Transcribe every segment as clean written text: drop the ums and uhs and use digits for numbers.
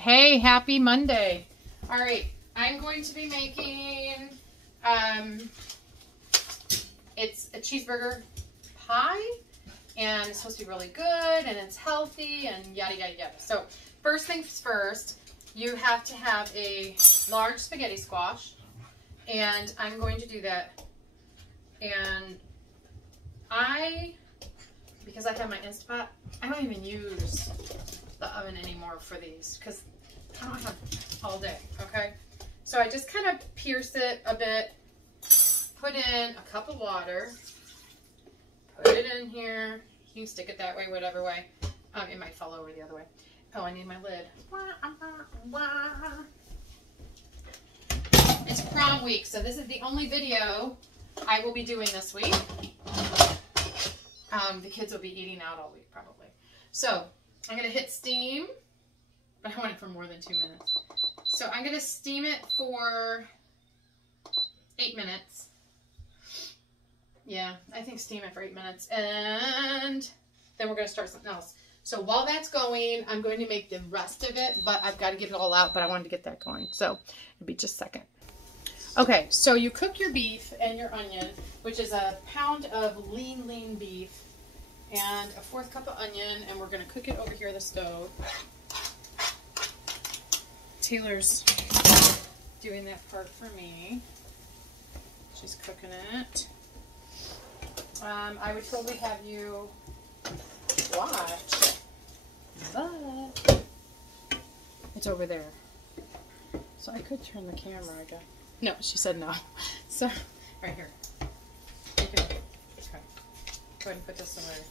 Hey, happy Monday. All right, I'm going to be making, it's a cheeseburger pie, and it's supposed to be really good, and it's healthy, and yada, yada, yada. So first things first, you have to have a large spaghetti squash, and I'm going to do that. And because I have my Instapot, I don't even use the oven anymore for these because I don't have all day, okay? So I just kind of pierce it a bit, put in a cup of water, put it in here. You can stick it that way, whatever way. It might fall over the other way. Oh, I need my lid. It's prom week, so this is the only video I will be doing this week. The kids will be eating out all week, probably. So I'm going to hit steam, but I want it for more than 2 minutes. So I'm going to steam it for 8 minutes. Yeah, I think steam it for 8 minutes. And then we're going to start something else. So while that's going, I'm going to make the rest of it, but I've got to get it all out, but I wanted to get that going. So it'll be just a second. Okay, so you cook your beef and your onion, which is a pound of lean beef and a 1/4 cup of onion, and we're going to cook it over here on the stove. Taylor's doing that part for me. She's cooking it. I would totally have you watch, but it's over there. So I could turn the camera, I guess. No, she said no. So, right here. You can, okay. Go ahead and put this away.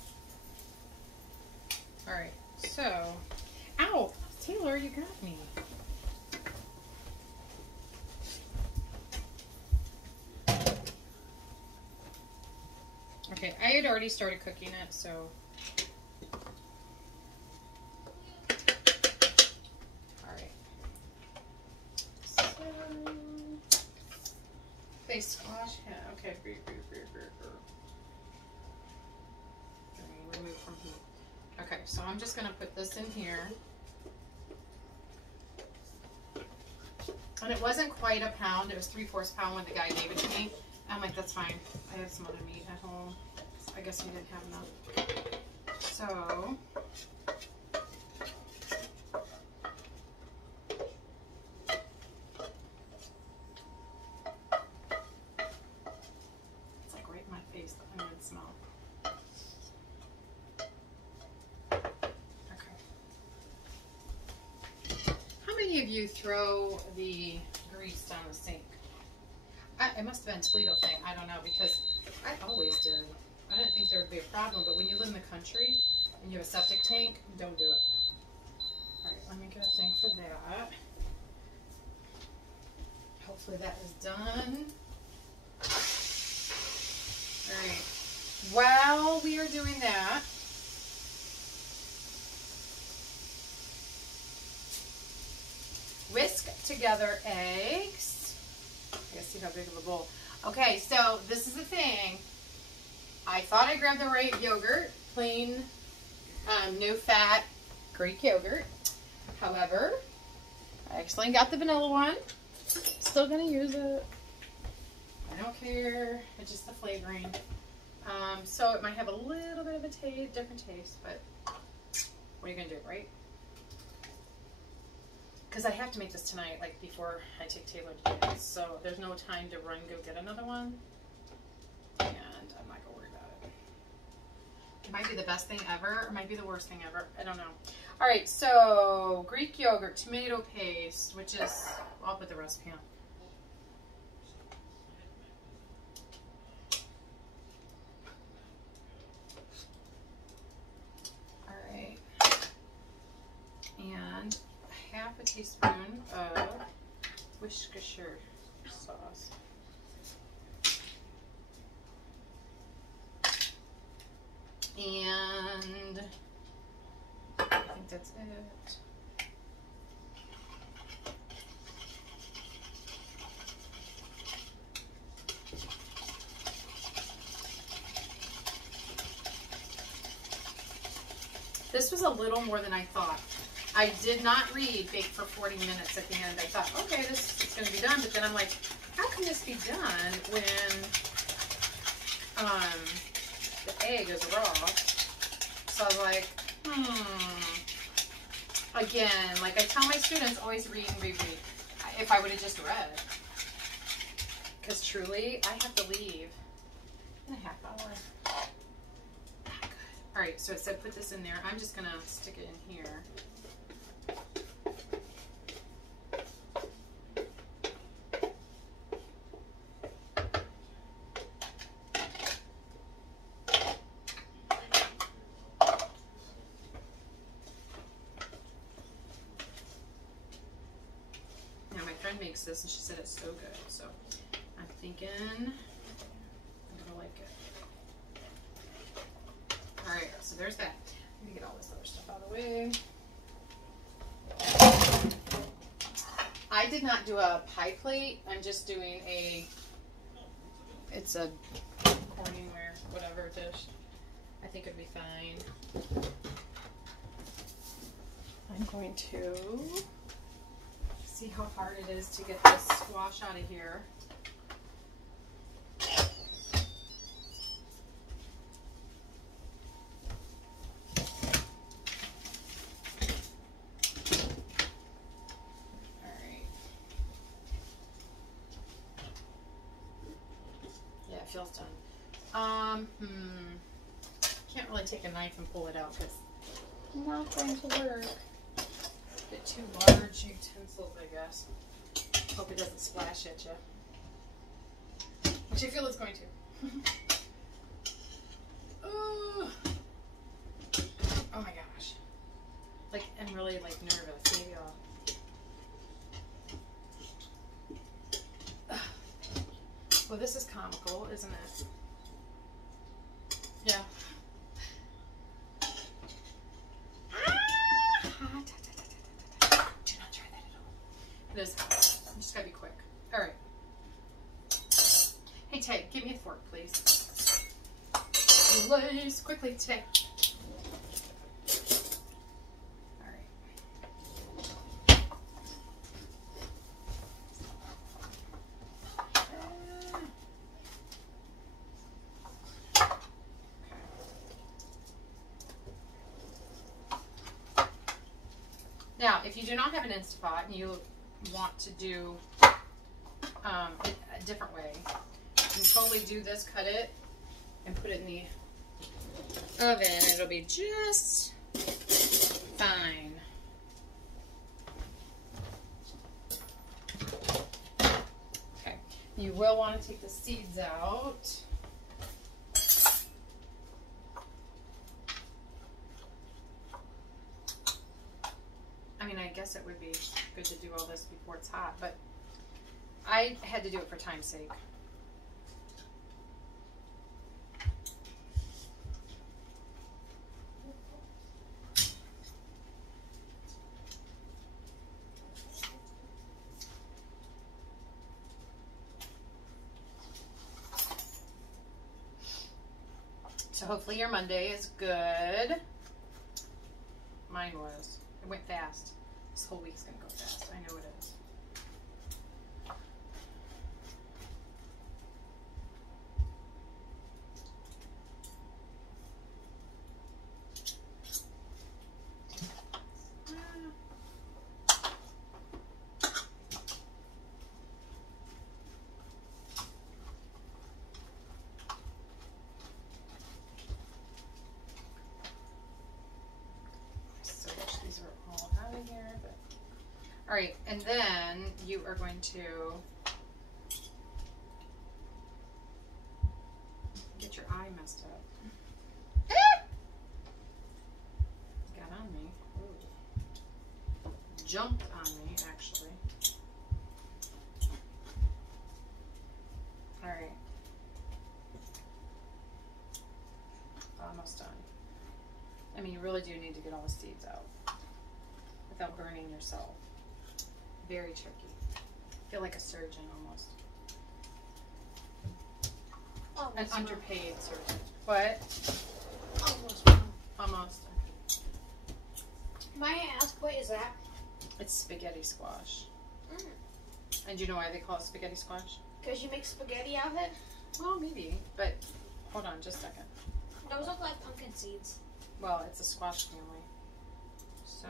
Alright, so, ow! Taylor, you got me. Okay, I had already started cooking it, so. Alright. So, they squash it. Okay, remove from heat. Okay, so I'm just gonna put this in here. And it wasn't quite a pound, it was 3/4 pound when the guy gave it to me. I'm like, that's fine. I have some other meat at home. I guess we didn't have enough. So it's like right in my face, the onion smell. Okay. How many of you throw the grease down the sink? It must have been a Toledo thing. I don't know, because I always did. I didn't think there would be a problem, but when you live in the country and you have a septic tank, don't do it. All right, let me get a thing for that. Hopefully that is done. All right. While we are doing that, whisk together eggs. I gotta see how big of a bowl. Okay, so this is the thing. I thought I grabbed the right yogurt, plain, no fat Greek yogurt. However, I actually got the vanilla one. Still gonna use it. I don't care. It's just the flavoring. So it might have a little bit of a different taste, but what are you gonna do, right? Because I have to make this tonight, like before I take Taylor to dance. So there's no time to run go get another one. And I'm not going to worry about it. It might be the best thing ever, or it might be the worst thing ever. I don't know. All right, so Greek yogurt, tomato paste, which is, I'll put the recipe on. All right. And half a teaspoon of Worcestershire sauce. And I think that's it. This was a little more than I thought. I did not read bake for 40 minutes at the end. I thought, okay, this is going to be done. But then I'm like, how can this be done when the egg is raw? So I was like, Again, like I tell my students, always read and reread. If I would have just read. Because truly, I have to leave in a half hour. Not good. Alright, so it said put this in there. I'm just going to stick it in here. Makes this and she said it's so good, so I'm thinking I'm gonna like it. Alright, so there's that. Let me get all this other stuff out of the way. I did not do a pie plate. I'm just doing it's a Corningware whatever dish. I think it'd be fine. I'm going to see how hard it is to get this squash out of here. Alright. Yeah, it feels done. Can't really take a knife and pull it out because it's not going to work. Bit too large utensils, I guess. Hope it doesn't splash at you. Which I feel it's going to. Oh my gosh. Like, I'm really like nervous. Maybe I'll. Well, this is comical, isn't it? Yeah. It is hot. I'm just gotta be quick. Alright. Hey Ted, give me a fork, please. Please, quickly today. Alright. Now, if you do not have an Instapot and you want to do it a different way, you can totally do this, cut it, and put it in the oven. It'll be just fine. Okay, you will want to take the seeds out. I mean, I guess it would be good to do all this before it's hot, but I had to do it for time's sake. So hopefully your Monday is good. Mine was. It went fast. This whole week's gonna go fast. I know it is. All right, and then you are going to get your eye messed up. Got on me. Ooh. Jumped on me, actually. All right. Almost done. I mean, you really do need to get all the seeds out without burning yourself. Very tricky. I feel like a surgeon almost. An underpaid surgeon. What? Almost. Almost. May I ask, what is that? It's spaghetti squash. Mm. And do you know why they call it spaghetti squash? Because you make spaghetti out of it? Well, maybe, but hold on just a second. Those look like pumpkin seeds. Well, it's a squash family. So,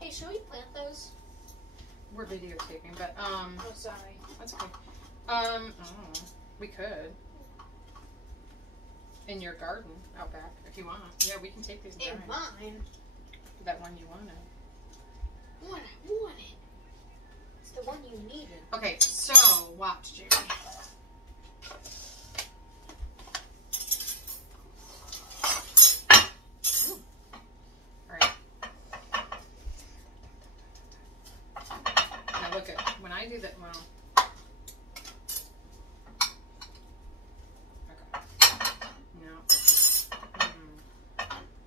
Hey, should we plant those? we're videotaping, but, Oh, sorry. that's okay. I don't know. We could. In your garden, out back, if you want. Yeah, we can take these and In dry. mine. That one you wanted. What I wanted. It's the one you needed. Okay, so, watch, Jamie. Alright. Now look at, when I do that, well,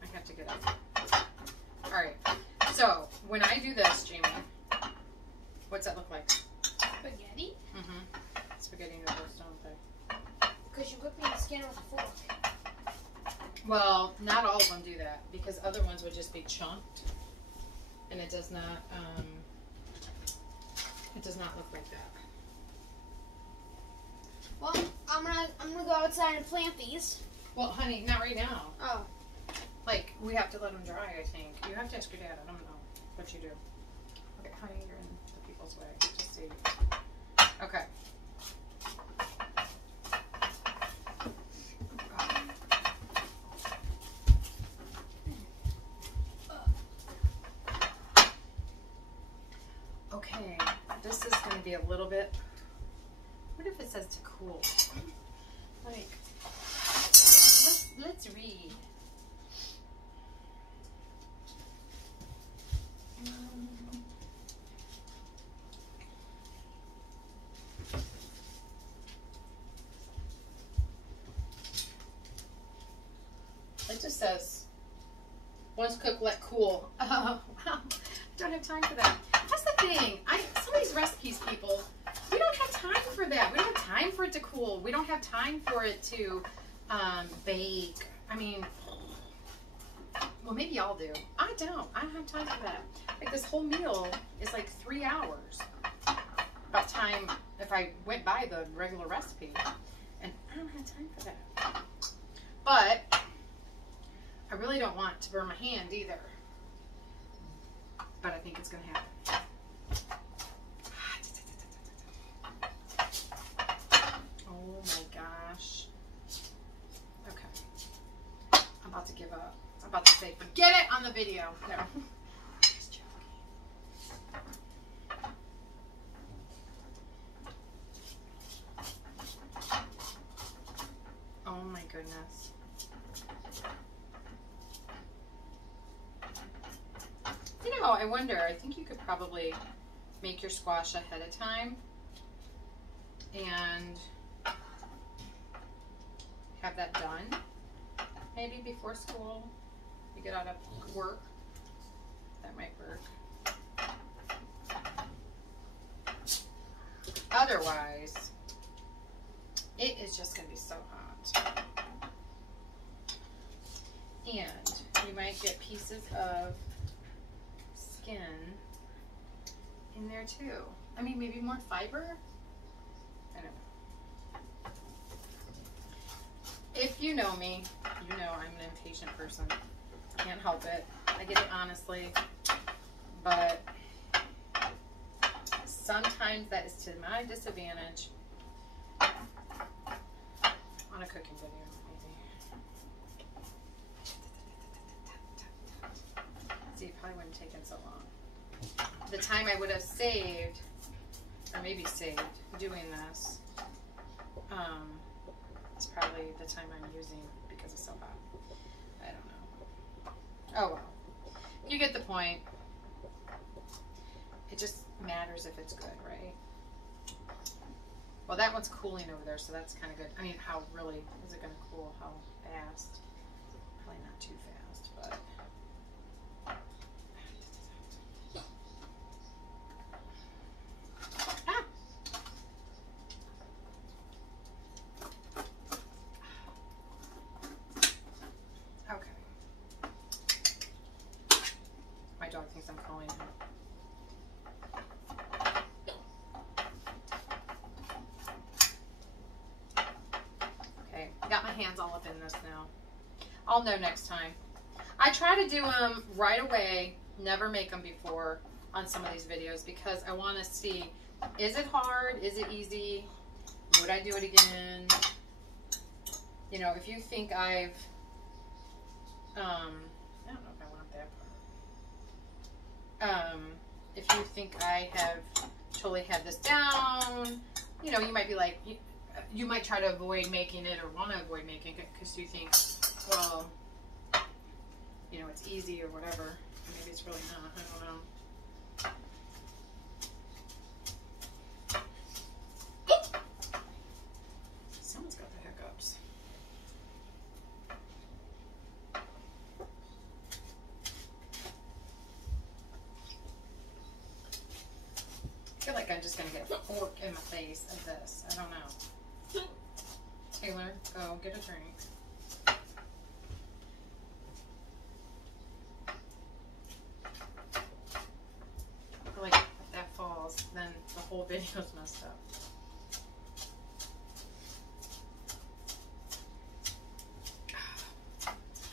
I have to get up. Alright, so when I do this, Jamie, what's that look like? Spaghetti? Mm-hmm. Spaghetti noodles, don't they? Because you whip me in the skin with a fork. Well, not all of them do that, because other ones would just be chunked, and it does not look like that. Well, I'm gonna go outside and plant these. Well, honey, not right now. Oh. Like, we have to let them dry, I think. You have to ask your dad. I don't know what you do. Okay, honey, you're in the people's way. Just see. Okay. Okay, this is going to be a little bit... What if it says to cool? Like, let's read. It just says, once cooked, let cool. Oh, wow. Don't have time for that. That's the thing. Some of these recipes, people, we don't have time for that. We don't have time for it to cool. We don't have time for it to bake. I mean, well, maybe y'all do. I don't. I don't have time for that. Like, this whole meal is like 3 hours. About time if I went by the regular recipe. And I don't have time for that. But I really don't want to burn my hand either. But I think it's going to happen. Oh my gosh. Okay. I'm about to give up. I'm about to say, forget it on the video. No. Just joking. Oh my goodness. You know, I wonder, I think you could probably make your squash ahead of time and have that done maybe before school. You get out of work. That might work. Otherwise, it is just going to be so hot. And you might get pieces of skin in there too. I mean, maybe more fiber? I don't know. If you know me, you know I'm an impatient person. Can't help it. I get it honestly. But sometimes that is to my disadvantage on a cooking video, maybe. See, it probably wouldn't have taken so long. The time I would have saved, or maybe saved, doing this, is probably the time I'm using because it's so hot. I don't know. Oh well. You get the point. It just matters if it's good, right? Well, that one's cooling over there, so that's kind of good. I mean, how really is it going to cool? How fast? Probably not too fast, but... Ah! Okay. all up in this now. I'll know next time. I try to do them right away, never make them before on some of these videos because I want to see, is it hard? Is it easy? Would I do it again? You know, if you think I've, I don't know if I want that part. If you think I have totally had this down, you know, you might be like, you might try to avoid making it or want to avoid making it because you think, well, you know, it's easy or whatever. Maybe it's really not. I don't know. Someone's got the hiccups. I feel like I'm just going to get a fork in my face of this. I don't know. Taylor, go get a drink. I feel like if that falls, then the whole video's messed up.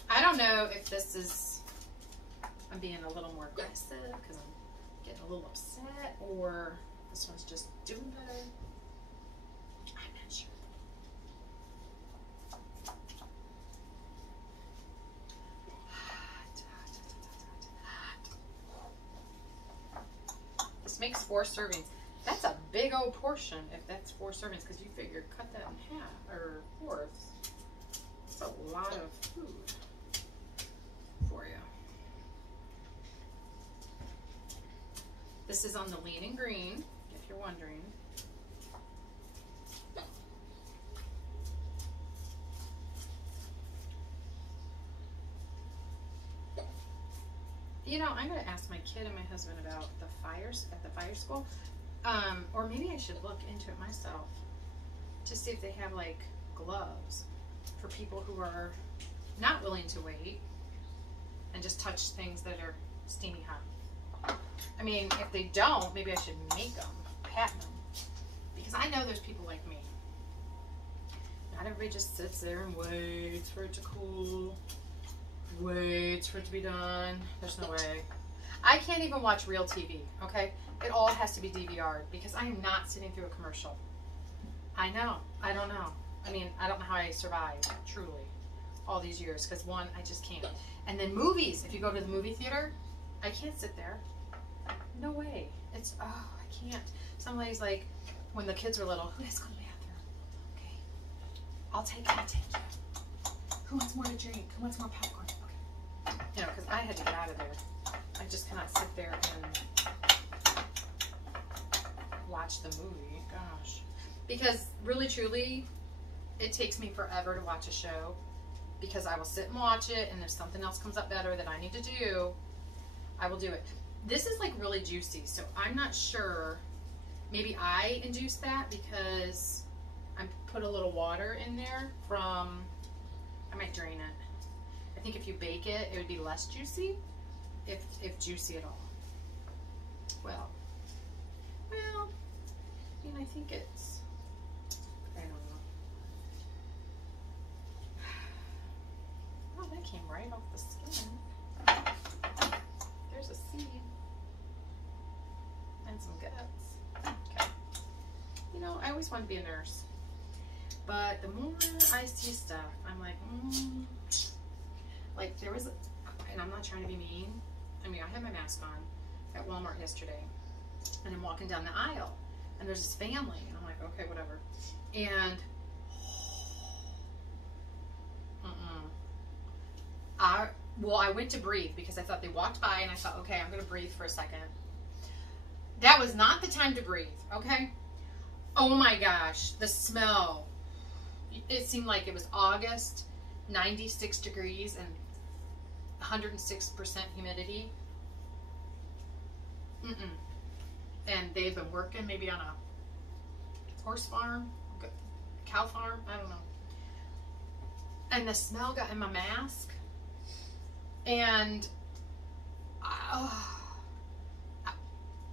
I don't know if this is, I'm being a little more aggressive because I'm getting a little upset, or this one's just doing better. I'm not sure. This makes 4 servings. That's a big old portion if that's 4 servings, because you figure cut that in half or fourths. It's a lot of food for you. This is on the lean and green, if you're wondering. You know, I'm going to ask my kid and my husband about the fires at the fire school. Or maybe I should look into it myself to see if they have like gloves for people who are not willing to wait and just touch things that are steamy hot. I mean, if they don't, maybe I should make them, patent them. Because I know there's people like me. Not everybody just sits there and waits for it to cool. Waits for it to be done. There's no way. I can't even watch real TV, okay? It all has to be DVR'd because I am not sitting through a commercial. I know. I don't know. I mean, I don't know how I survived, truly, all these years. Because one, I just can't. And then movies. If you go to the movie theater, I can't sit there. No way. It's, oh, I can't. Some ladies, like, when the kids were little, who has to go to the bathroom? Okay. I'll take you. Who wants more to drink? Who wants more popcorn? Okay. You know, because I had to get out of there. I just cannot sit there and watch the movie. Gosh. Because really, truly, it takes me forever to watch a show. Because I will sit and watch it, and if something else comes up better that I need to do, I will do it. This is like really juicy, so I'm not sure. Maybe I induced that because I put a little water in there from, I might drain it. I think if you bake it, it would be less juicy, if juicy at all. Well, I mean, I think it's, I don't know. Oh, that came right off the skin. There's a seed. And some guts. Okay. You know, I always wanted to be a nurse. But the more I see stuff, I'm like, Like, there was, and I'm not trying to be mean. I mean, I had my mask on at Walmart yesterday. And I'm walking down the aisle. And there's this family. And I'm like, okay, whatever. And, I went to breathe because I thought they walked by and I thought, okay, I'm going to breathe for a second. That was not the time to breathe, okay? Oh my gosh, the smell. It seemed like it was August, 96 degrees and 106% humidity. And they've been working maybe on a horse farm, cow farm, I don't know. And the smell got in my mask. And,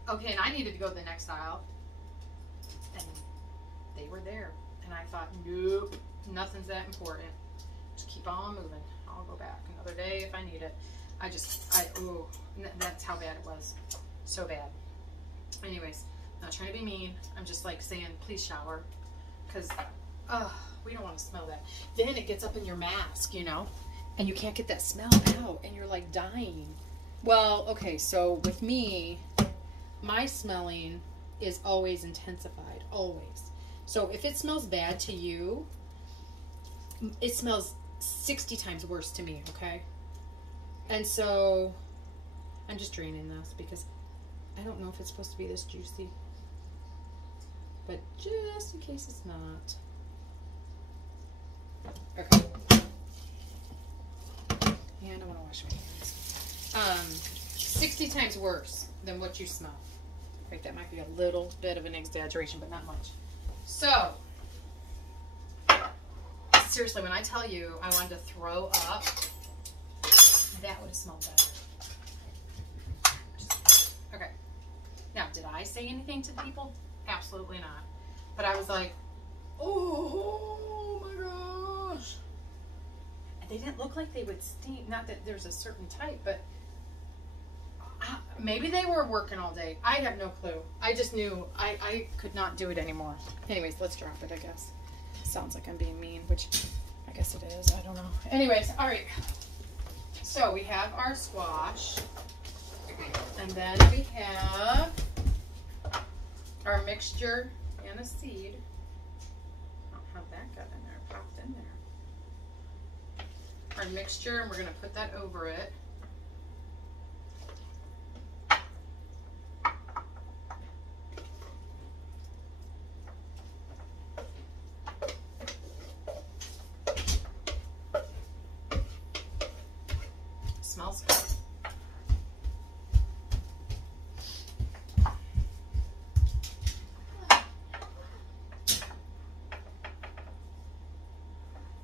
okay, and I needed to go to the next aisle. And they were there. And I thought, nope, nothing's that important. Just keep on moving. I'll go back another day if I need it. Ooh, that's how bad it was. So bad. Anyways, not trying to be mean. I'm just like saying, please shower. Because, we don't want to smell that. Then it gets up in your mask, you know? And you can't get that smell out. And you're like dying. Well, okay, so with me, my smelling is always intensified. Always. So if it smells bad to you, it smells 60 times worse to me, okay? And so I'm just draining this because I don't know if it's supposed to be this juicy. But just in case it's not. Okay. And I want to wash my hands. 60 times worse than what you smell. Right, that might be a little bit of an exaggeration, but not much. So, seriously, when I tell you I wanted to throw up, that would have smelled better. Okay. Now, did I say anything to people? Absolutely not. But I was like, oh my gosh. And they didn't look like they would stink. Not that there's a certain type, but maybe they were working all day. I have no clue. I just knew I could not do it anymore. Anyways, let's drop it, I guess. Sounds like I'm being mean, which I guess it is. I don't know. Anyways, all right. So we have our squash. And then we have our mixture and a seed. I don't know how that got in there. Popped in there. Our mixture, and we're going to put that over it. Smells good.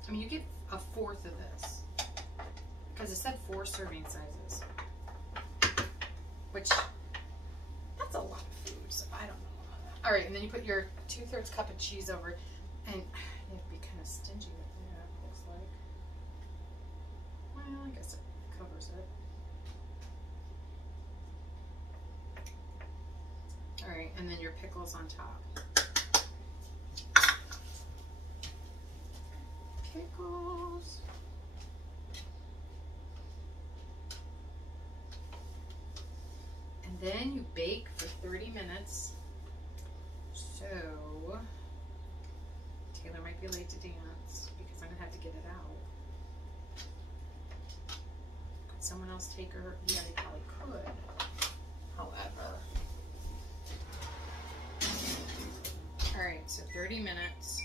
I mean, you get a fourth of this because it said 4 serving sizes, which that's a lot of food, so I don't know. All right, and then you put your 2/3 cup of cheese over it, and you have to be kind of stingy with that, looks like. Well, I guess it covers it. All right, and then your pickles on top. Pickles. And then you bake for 30 minutes. So, Taylor might be late to dance because I'm going to have to get it out. Could someone else take her? Yeah, they probably could. However. Alright, so 30 minutes.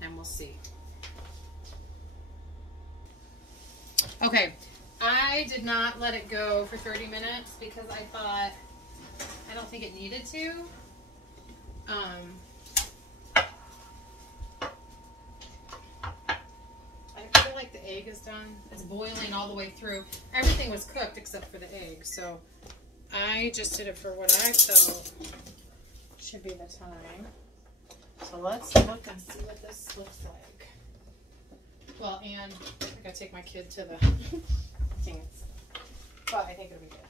And we'll see. Okay, I did not let it go for 30 minutes because I thought, I don't think it needed to. I feel like the egg is done. It's boiling all the way through. Everything was cooked except for the egg, so I just did it for what I felt should be the time. So let's look and see what this looks like. Well, and I gotta take my kid to the dance. But I think it'll be good.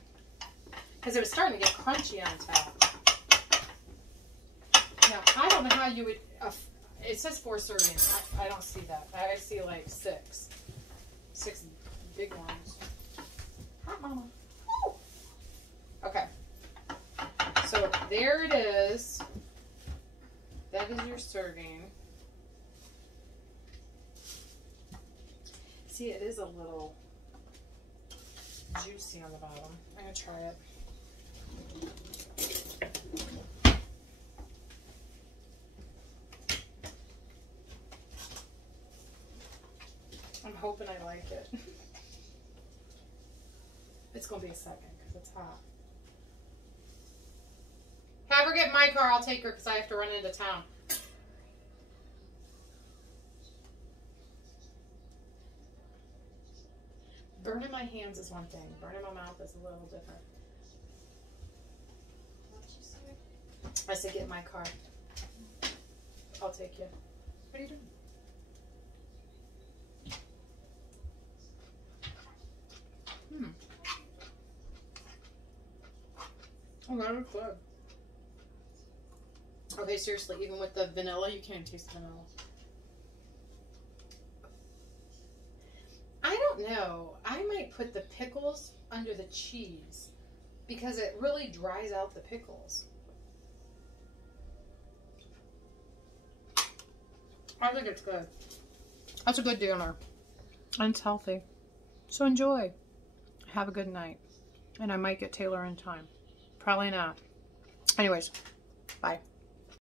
Because it was starting to get crunchy on top. Now, I don't know how you would, it says 4 servings. I don't see that. I see like 6. 6 big ones. Hi, Mama. Woo! Okay. So there it is. That is your serving. See, it is a little juicy on the bottom. I'm going to try it. I'm hoping I like it. It's going to be a second because it's hot. Have her get in my car. I'll take her because I have to run into town. Burning my hands is one thing. Burning my mouth is a little different. What did you say? I said get in my car. I'll take you. What are you doing? Oh, that is good. Okay, seriously, even with the vanilla, you can't taste the vanilla. I don't know. I might put the pickles under the cheese because it really dries out the pickles. I think it's good. That's a good dinner. And it's healthy. So enjoy. Have a good night. And I might get Taylor in time. Probably not. Anyways, bye.